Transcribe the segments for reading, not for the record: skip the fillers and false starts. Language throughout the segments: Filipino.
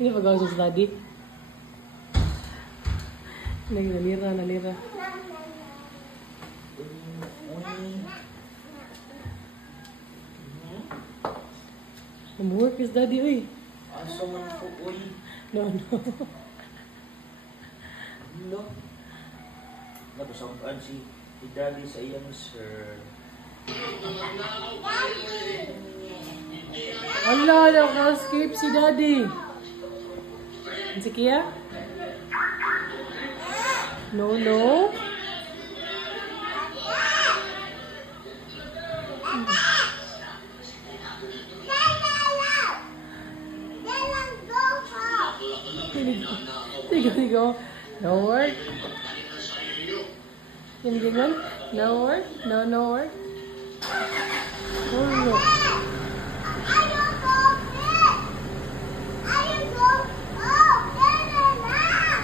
Ini pag-awag sa daddy. Nalira, nalira. Work is daddy, uy. Aso man po, uy. No. No. Napasampan si daddy sa iyang sir. Wala, naka-escape si daddy. Si Kia? No, no. Tigo. No work. Gingan? No work? No work? Oh, no.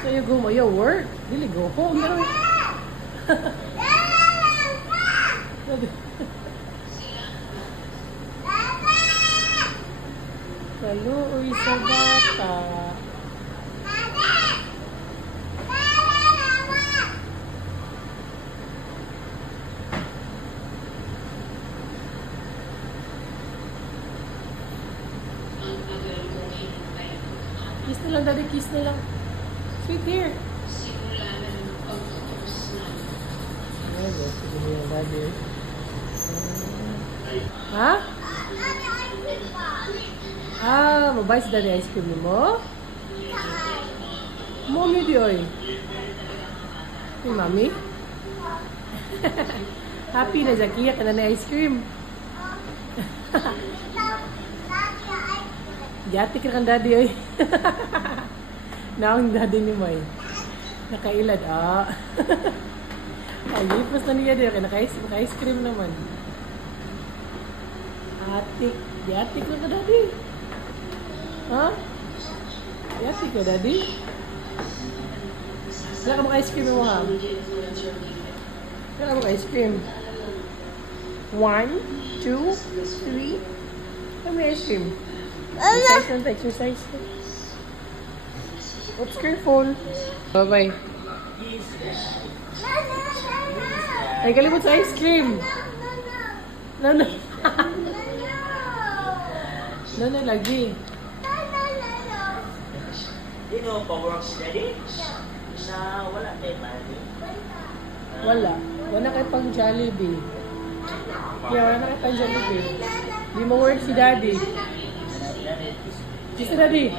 So you go mo, you work. Dili go home. Kaluoy sa bata. Kiss na lang, daddy. Kiss na lang. Sweet here. Sige mo yung daddy. Ha? Mabay si daddy ice cream mo? Mommy di oy. Hey, mommy? Happy na Zakia ka na na ice cream. Jati ka kang daddy oy. Naong daddy ni Moy. Nakailad. Ay, lipos na niya din. Naka-ice cream naman. Yatik na ka daddy. Ha? Yatik ka daddy? Wala ka maka-ice cream mo ha? Wala ka maka-ice cream? 1, 2, 3. Kami ice cream. Exercise. Oops, careful. Bye-bye. Ay, kalimut sa ice cream. No. No, lagi. Di mo pa-work si daddy? Na wala tayo money? Wala kayo pang Jollibee. Wala kayo pang Jollibee. Di mo work si daddy. Kiss na daddy.